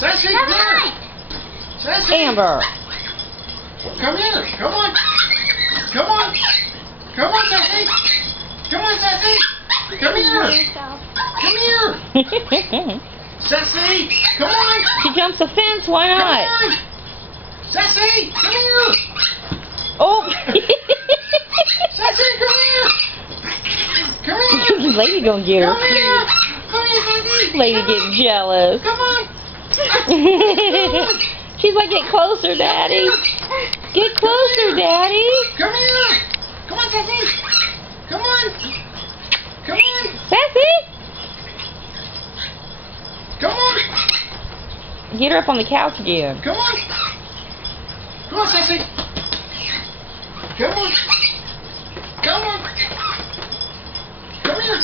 Sassy, come here. Sassy. Amber. Come here. Come on. Come on. Come on, Sassy. Come on, Sassy. Come here. Come here. Sassy, come on. She jumps the fence. Why Come not? on. Sassy, come here. Oh. Sassy, come here. Come here. Lady gonna get her. Come here. Come here, Sassy. Lady getting jealous. Come on. She's like, get closer, Daddy. Get closer, Daddy. Come here. Come on, Sassy. Come on. Come on. Sassy. Come on. Get her up on the couch again. Come on. Come on, Sassy. Come on. Come on. Come here.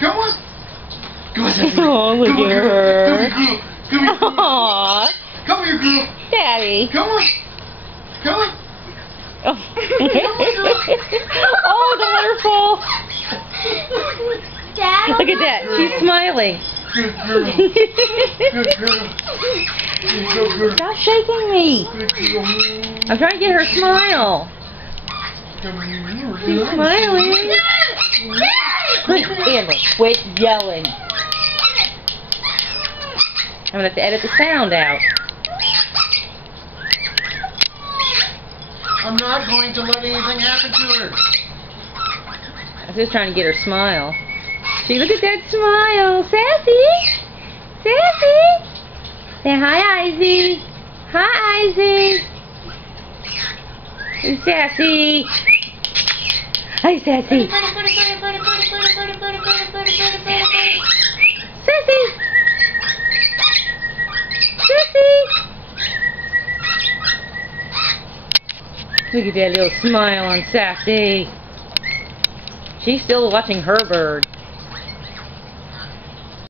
Come on. Come on, Sassy. Oh, look Come on, at girl. her. Come here, girl. Come here, girl. Aww. Come here, girl. Daddy. Come on. Come on. Oh, oh, don't let her fall. Dad, Look at that. She's smiling. Good girl. Good girl. Good girl. Stop shaking me. Good girl. I'm trying to get her smile. She's smiling. Good, Amber. Quit yelling. I'm going to have to edit the sound out. I'm not going to let anything happen to her. I was just trying to get her smile. See, look at that smile. Sassy. Sassy. Say hi, Izzy. Hi, Izzy. Hey, Sassy. Hi, Sassy. Sassy. Sassy. Look at that little smile on Sassy. She's still watching her bird.